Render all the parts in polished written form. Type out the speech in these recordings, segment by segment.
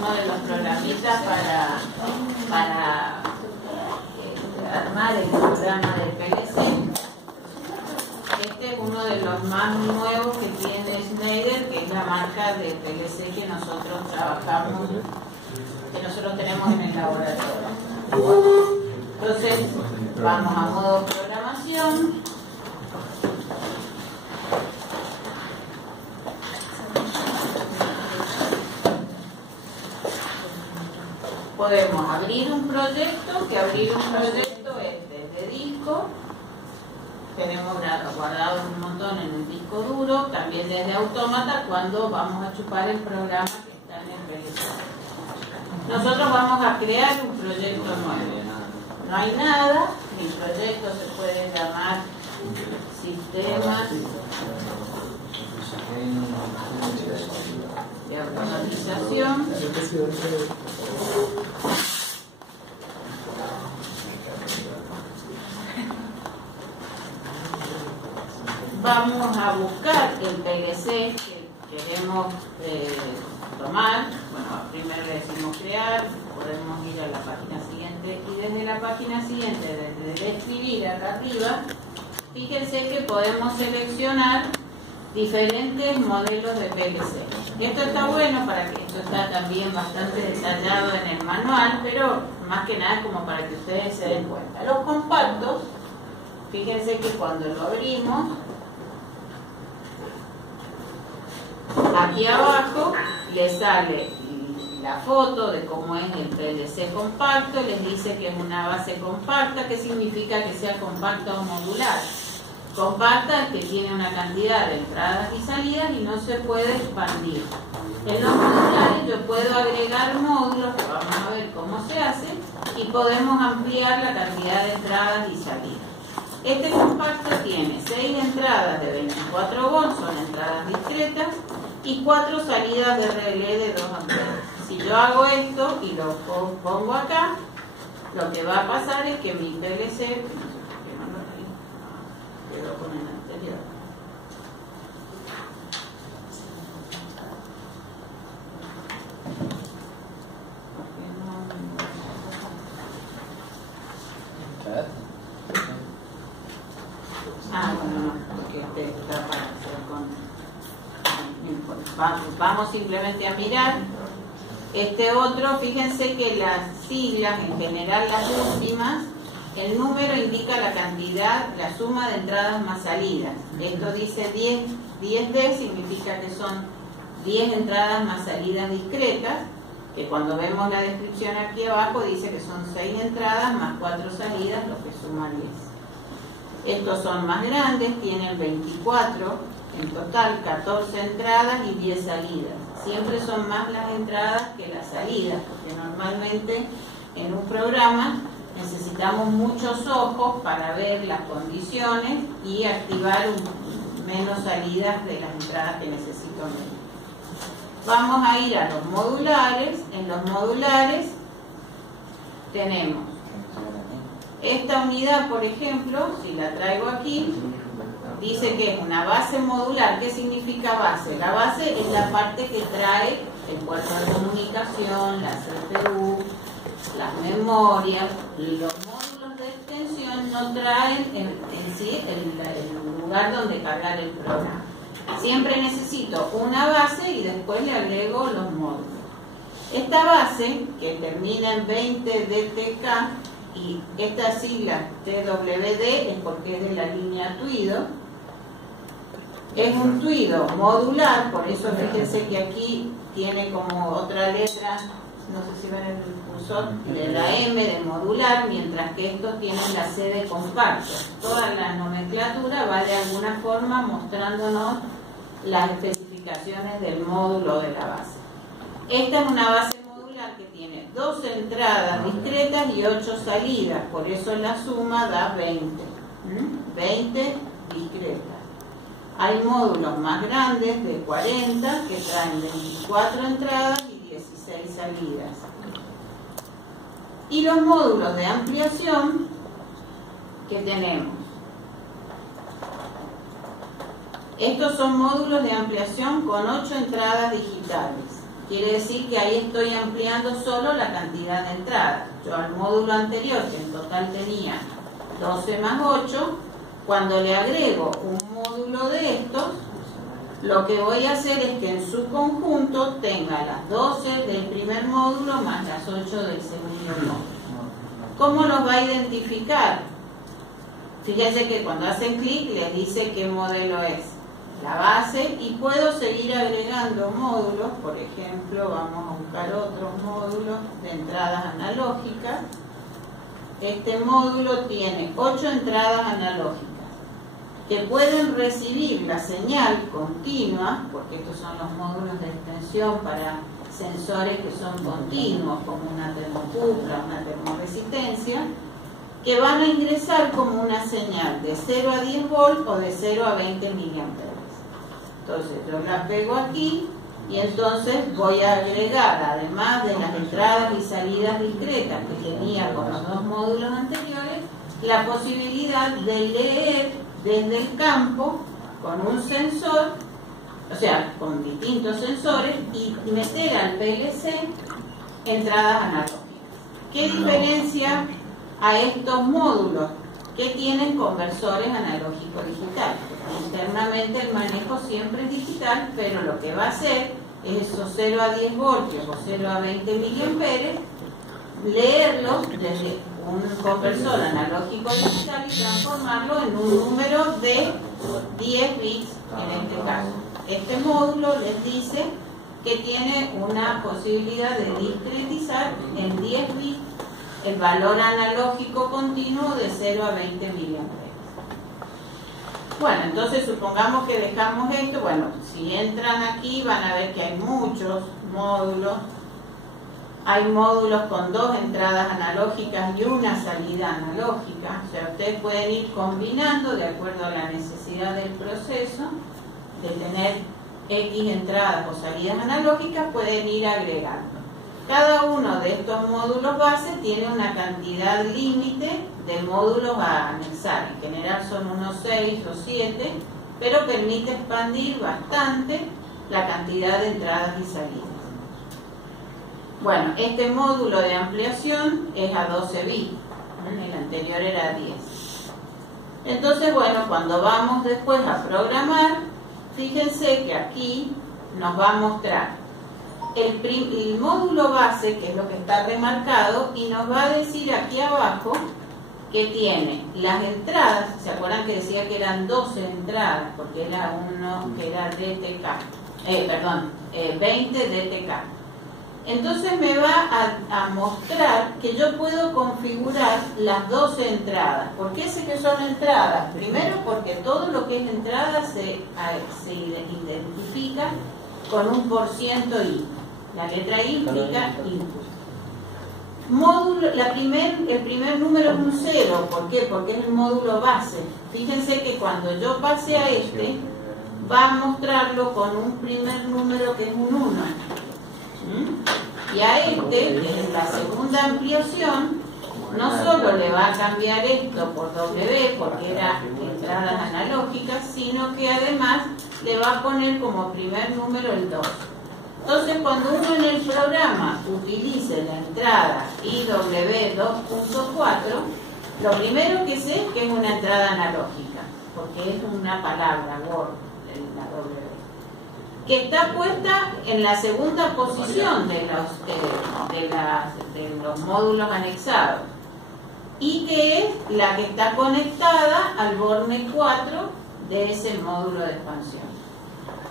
uno de los programitas para armar el programa de PLC. Este es uno de los más nuevos que tiene Schneider, que es la marca de PLC que nosotros trabajamos, que nosotros tenemos en el laboratorio. Entonces, vamos a modo programación. Podemos abrir un proyecto, que abrir un proyecto es desde disco. Tenemos guardado un montón en el disco duro, también desde autómata cuando vamos a chupar el programa que está en el PLC. Nosotros vamos a crear un proyecto nuevo. No hay nada, mi proyecto se puede llamar Sistemas de Automatización. Vamos a buscar el PLC que queremos tomar. Bueno, primero le decimos crear, podemos ir a la página siguiente y desde la página siguiente, desde escribir acá arriba, fíjense que podemos seleccionar diferentes modelos de PLC. Esto está bueno para que esto está también bastante detallado en el manual, pero más que nada como para que ustedes se den cuenta. Los compactos, fíjense que cuando lo abrimos, aquí abajo le sale la foto de cómo es el PLC compacto, les dice que es una base compacta, que significa que sea compacta o modular. Compacta es que tiene una cantidad de entradas y salidas y no se puede expandir. En los modulares yo puedo agregar módulos, que vamos a ver cómo se hace, y podemos ampliar la cantidad de entradas y salidas. Este compacto tiene 6 entradas de 24 volts, son entradas discretas, y 4 salidas de relé de 2 amperes. Si yo hago esto y lo pongo acá, lo que va a pasar es que mi PLC, que no lo quedó con el anterior. Bueno, no, porque este está para hacer con... Vamos simplemente a mirar. Este otro, fíjense que las siglas, en general las últimas, el número indica la cantidad, la suma de entradas más salidas. Esto dice 10D, significa que son 10 entradas más salidas discretas, que cuando vemos la descripción aquí abajo dice que son 6 entradas más 4 salidas, lo que suma 10. Estos son más grandes, tienen 24 en total, 14 entradas y 10 salidas. Siempre son más las entradas que las salidas, porque normalmente en un programa necesitamos muchos ojos para ver las condiciones y activar menos salidas de las entradas que necesito medir. Vamos a ir a los modulares. En los modulares tenemos esta unidad, por ejemplo, si la traigo aquí, dice que es una base modular. ¿Qué significa base? La base es la parte que trae el puerto de comunicación, la CPU, las memorias. Los módulos de extensión no traen en sí el lugar donde cargar el programa. Siempre necesito una base y después le agrego los módulos. Esta base, que termina en 20DTK, y esta sigla TWD es porque es de la línea Tuido, es un Tuido modular, por eso fíjense que aquí tiene como otra letra, no sé si ven el cursor, de la M de modular, mientras que estos tienen la C de compacto. Toda la nomenclatura va de alguna forma mostrándonos las especificaciones del módulo de la base. Esta es una base modular que tiene 12 entradas discretas y 8 salidas, por eso la suma da 20. 20 discretas. Hay módulos más grandes de 40 que traen 24 entradas y 16 salidas. Y los módulos de ampliación que tenemos. Estos son módulos de ampliación con 8 entradas digitales. quiere decir que ahí estoy ampliando solo la cantidad de entradas. Yo al módulo anterior, que en total tenía 12 más 8, cuando le agrego un módulo de estos, lo que voy a hacer es que en su conjunto tenga las 12 del primer módulo más las 8 del segundo módulo. ¿Cómo los va a identificar? Fíjense que cuando hacen clic les dice qué modelo es la base y puedo seguir agregando módulos. Por ejemplo, vamos a buscar otros módulos de entradas analógicas. Este módulo tiene 8 entradas analógicas que pueden recibir la señal continua, porque estos son los módulos de extensión para sensores que son continuos, como una termocupla, una termoresistencia, que van a ingresar como una señal de 0 a 10 volts o de 0 a 20 miliamperes. Entonces yo la pego aquí y entonces voy a agregar, además de las entradas y salidas discretas que tenía con los dos módulos anteriores, la posibilidad de leer desde el campo con un sensor, o sea, con distintos sensores, y meter al PLC entradas analógicas. ¿Qué diferencia a estos módulos que tienen conversores analógico digital? Internamente el manejo siempre es digital, pero lo que va a hacer es esos 0 a 10 voltios o 0 a 20 miliamperes, leerlos desde un conversor analógico digital y transformarlo en un número de 10 bits en este caso. Este módulo les dice que tiene una posibilidad de discretizar en 10 bits el valor analógico continuo de 0 a 20 miliamperes. Bueno, entonces supongamos que dejamos esto. Bueno, si entran aquí van a ver que hay muchos módulos. Hay módulos con 2 entradas analógicas y una salida analógica. O sea, ustedes pueden ir combinando de acuerdo a la necesidad del proceso de tener X entradas o salidas analógicas, pueden ir agregando. Cada uno de estos módulos base tiene una cantidad límite de módulos a anexar. En general son unos 6 o 7, pero permite expandir bastante la cantidad de entradas y salidas. Bueno, este módulo de ampliación es a 12 bits, el anterior era 10. Entonces, bueno, cuando vamos después a programar, fíjense que aquí nos va a mostrar el módulo base, que es lo que está remarcado, y nos va a decir aquí abajo que tiene las entradas. ¿Se acuerdan que decía que eran 12 entradas? Porque era uno que era DTK, 20 DTK. Entonces me va a mostrar que yo puedo configurar las 12 entradas. ¿Por qué sé que son entradas? Primero porque todo lo que es entrada se identifica con un % I. La letra I implica input. Módulo, el primer número es un 0. ¿Por qué? Porque es el módulo base. Fíjense que cuando yo pase a este, va a mostrarlo con un primer número que es un 1. Y a este, que es la segunda ampliación, no solo le va a cambiar esto por W, porque era entradas analógicas, sino que además le va a poner como primer número el 2. Entonces, cuando uno en el programa utilice la entrada IW 2.4, lo primero que sé es que es una entrada analógica, porque es una palabra, Word, la W, que está puesta en la segunda posición de los módulos anexados, y que es la que está conectada al borne 4 de ese módulo de expansión.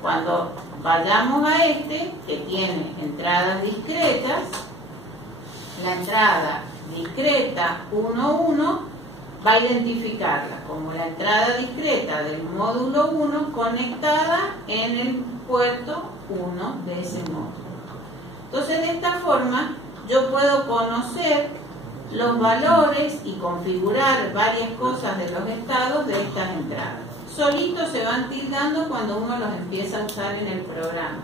Cuando vayamos a este, que tiene entradas discretas, la entrada discreta 1.1 va a identificarla como la entrada discreta del módulo 1 conectada en el puerto 1 de ese módulo. Entonces, de esta forma, yo puedo conocer los valores y configurar varias cosas de los estados de estas entradas. Solitos se van tildando cuando uno los empieza a usar en el programa.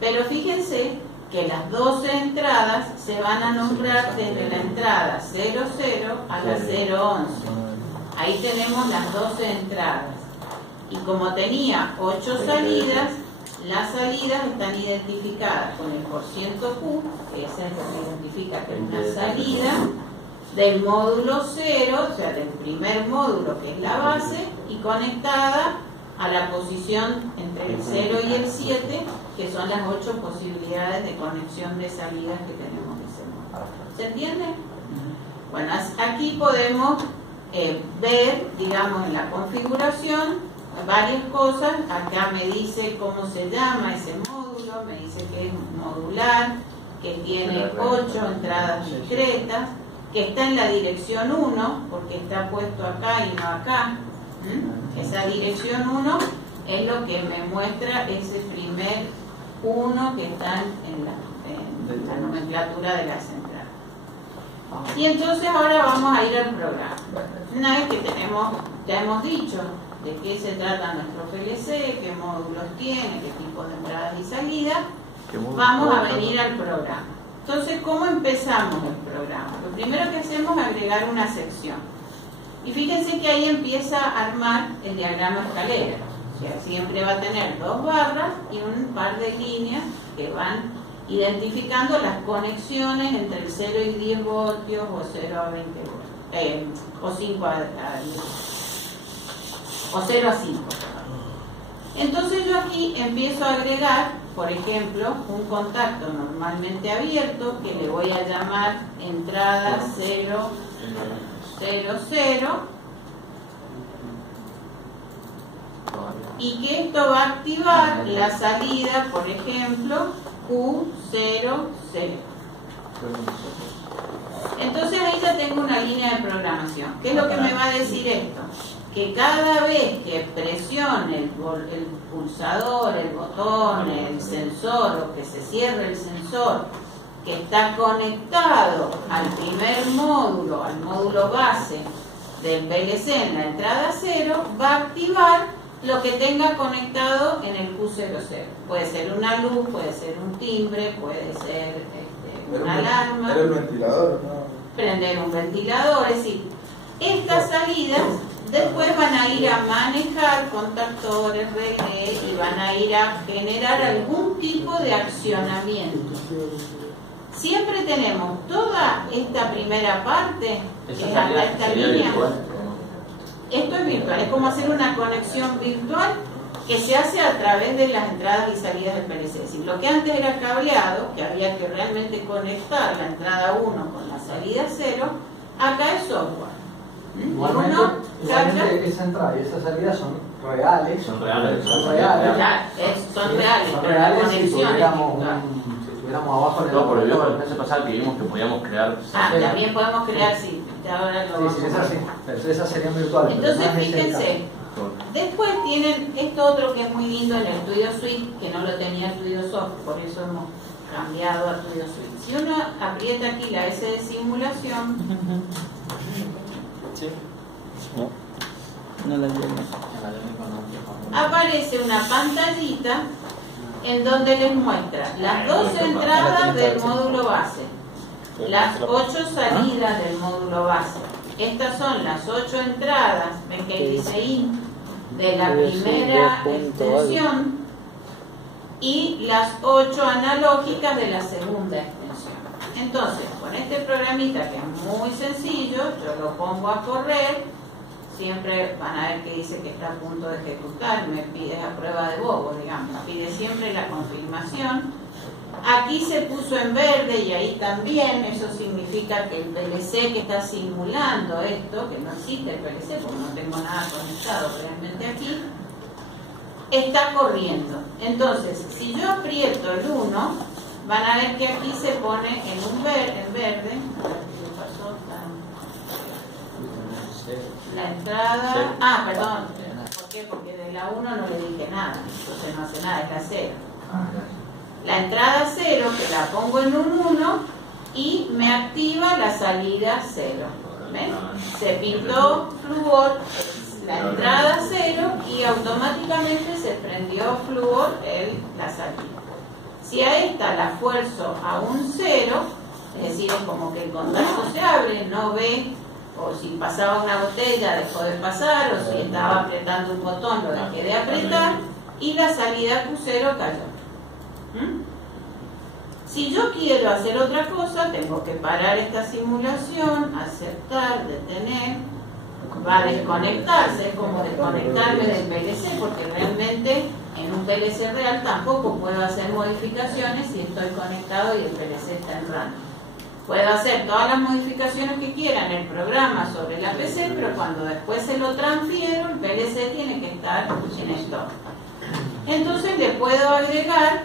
Pero fíjense que las 12 entradas se van a nombrar desde la entrada 00 a la 011. Ahí tenemos las 12 entradas. Y como tenía 8 salidas, las salidas están identificadas con el porciento Q, que esa es lo que identifica que es una salida del módulo 0, o sea, del primer módulo que es la base, y conectada a la posición entre el 0 y el 7, que son las 8 posibilidades de conexión de salidas que tenemos en ese módulo. ¿Se entiende? Bueno, aquí podemos ver, digamos, en la configuración varias cosas. Acá me dice cómo se llama ese módulo, me dice que es modular, que tiene 8 entradas discretas, que está en la dirección 1, porque está puesto acá y no acá. Esa dirección 1 es lo que me muestra ese primer 1 que está en la nomenclatura de las entradas. Y entonces ahora vamos a ir al programa. Una vez que ya hemos dicho de qué se trata nuestro PLC, qué módulos tiene, qué tipos de entradas y salidas, vamos a venir al programa. Entonces, ¿cómo empezamos el programa? Lo primero que hacemos es agregar una sección. Y fíjense que ahí empieza a armar el diagrama escalera. O sea, siempre va a tener 2 barras y un par de líneas que van identificando las conexiones entre el 0 y 10 voltios o 0 a 20 voltios, o 5 a 10, o 0 a 5. Entonces yo aquí empiezo a agregar, por ejemplo, un contacto normalmente abierto que le voy a llamar entrada 0, 0, 0, y que esto va a activar la salida, por ejemplo, Q00. Entonces ahí ya tengo una línea de programación. ¿Qué es lo que me va a decir esto? Que cada vez que presione el pulsador, el botón, el sensor, o que se cierre el sensor que está conectado al primer módulo, al módulo base del PLC en la entrada 0, va a activar lo que tenga conectado en el Q00. Puede ser una luz, puede ser un timbre, puede ser una alarma. Prender un ventilador, ¿no? Prender un ventilador, es decir, estas salidas después van a ir a manejar contactores, relés, y van a ir a generar algún tipo de accionamiento. Siempre tenemos toda esta primera parte, que es hasta esta línea. Esto es virtual, es como hacer una conexión virtual que se hace a través de las entradas y salidas del PLC. Es decir, lo que antes era cableado, que había que realmente conectar la entrada 1 con la salida 0, acá es software. Igualmente esa entrada y esa salida son reales. Son reales. Son reales, la conexión. Si tuviéramos abajo en el por el la vez pasada que vimos que podíamos crear. También podemos crear, sí. Ahora lo sí, esas serían virtuales. Entonces, fíjense, después tienen esto otro que es muy lindo en el Studio Suite, que no lo tenía Studio Soft, por eso hemos cambiado a Studio Suite. Si uno aprieta aquí la S de simulación, sí. No la llevo. aparece una pantallita en donde les muestra las 2 entradas del módulo base, las 8 salidas del módulo base. Estas son las 8 entradas, ven que ahí dice IN, de la primera extensión, y las 8 analógicas de la segunda extensión. Entonces, con este programita que es muy sencillo, yo lo pongo a correr. Siempre van a ver que dice que está a punto de ejecutar, me pide a prueba de bobo, digamos, me pide siempre la confirmación. Aquí se puso en verde y ahí también, eso significa que el PLC que está simulando esto, que no existe el PLC porque no tengo nada conectado realmente aquí, está corriendo. Entonces, si yo aprieto el 1, van a ver que aquí se pone en verde, a ver qué pasó, la entrada, perdón, ¿por qué? Porque de la 1 no le dije nada, entonces no hace nada, es la 0. La entrada 0, que la pongo en un 1 y me activa la salida 0. ¿Ven? Se pintó flúor la entrada 0 y automáticamente se prendió flúor la salida. Si a esta la fuerzo a un 0, es decir, es como que el contacto se abre, no ve, o si pasaba una botella dejó de pasar, o si estaba apretando un botón lo dejé de apretar, y la salida Q0 cayó. Si yo quiero hacer otra cosa, tengo que parar esta simulación, aceptar, detener, va a desconectarse, es como desconectarme del PLC, porque realmente en un PLC real tampoco puedo hacer modificaciones si estoy conectado y el PLC está en run. Puedo hacer todas las modificaciones que quiera en el programa sobre la PC, pero cuando después se lo transfiero, el PLC tiene que estar en stop. Entonces le puedo agregar,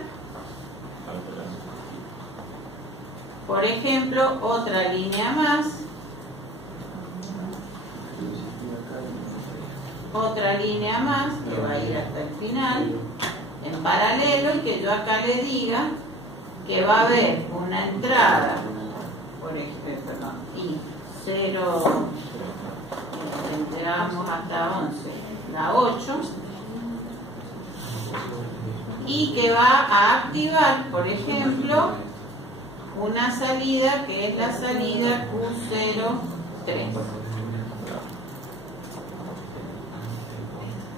por ejemplo, otra línea más, que va a ir hasta el final, en paralelo, y que yo acá le diga que va a haber una entrada, por ejemplo, perdón, y 0, entramos hasta 11, la 8, y que va a activar, por ejemplo, una salida que es la salida Q03.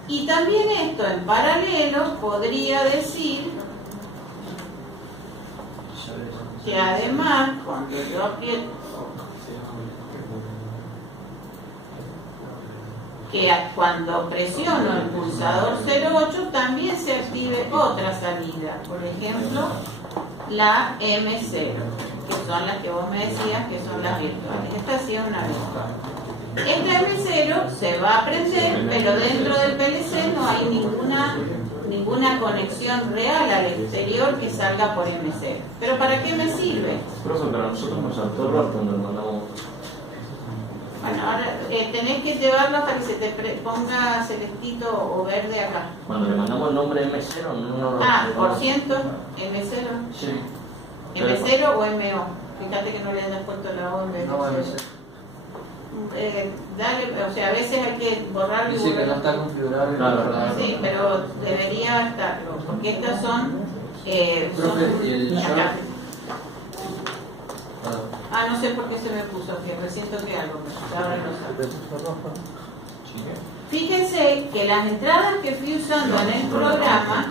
Y también esto en paralelo podría decir que además cuando yo aprieto, que cuando presiono el pulsador 08 también se active otra salida, por ejemplo la M0, que son las que vos me decías que son las virtuales. Esta sí es una virtual. Esta M0 se va a prender, pero dentro del PLC no hay ninguna conexión real al exterior que salga por M0. ¿Pero para qué me sirve? Profe, pero a nosotros nos saltó error cuando le mandamos. Bueno, ahora tenés que llevarlo hasta que se te ponga celestito o verde acá. Cuando le mandamos el nombre M0, no. Por ciento, M0. Sí. ¿M0 o MO? Fíjate que no le hayas puesto la O en vez de M0. Dale, o sea, a veces hay que borrarlo y dice borrarlo. que no está configurado. Claro. Sí, pero debería estarlo, porque estas son... Profe, ¿y el acá. Ah, No sé por qué se me puso aquí, recién toqué algo, pero ahora no sabe. Fíjense que las entradas que fui usando en el programa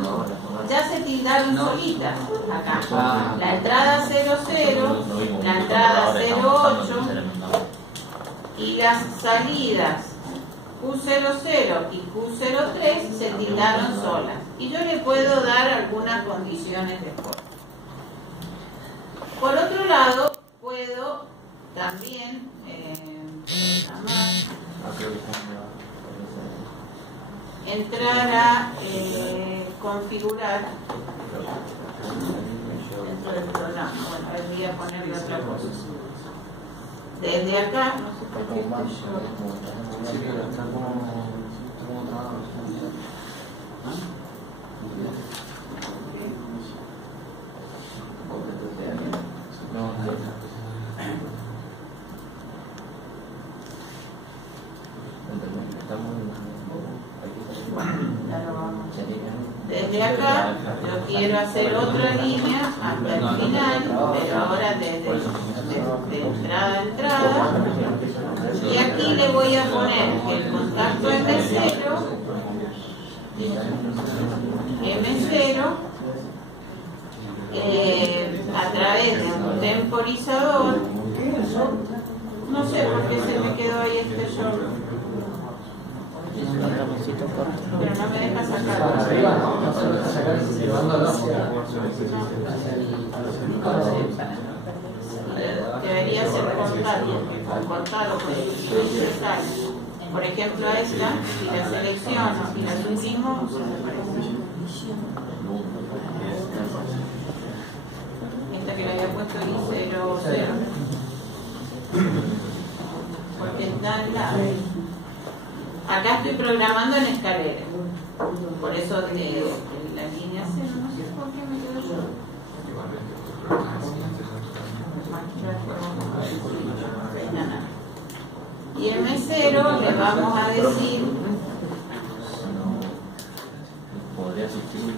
ya se tildaron solitas acá. La entrada 00, la entrada 08 y las salidas Q00 y Q03 se tildaron solas. Y yo le puedo dar algunas condiciones después. Por otro lado, puedo también entrar a configurar dentro del programa. Bueno, ahora voy a ponerle otra cosa. Desde acá, no sé por qué desde acá yo quiero hacer otra línea hasta el final, pero ahora de entrada a entrada, y aquí le voy a poner el contacto M0 a través de un temporizador. No sé por qué se me quedó ahí este short, pero no me deja sacarlo. Debería ser cortado, por ejemplo esta, si la selecciono y la subimos, esta que le había puesto I00, porque está en la... Acá estoy programando en escalera, por eso de la línea 0, no sé por qué me quedó yo. Y M0 le vamos a decir podría sustituir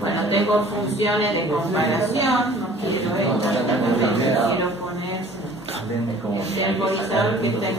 bueno, tengo funciones de comparación, no quiero esta, quiero poner como el temporizador que está en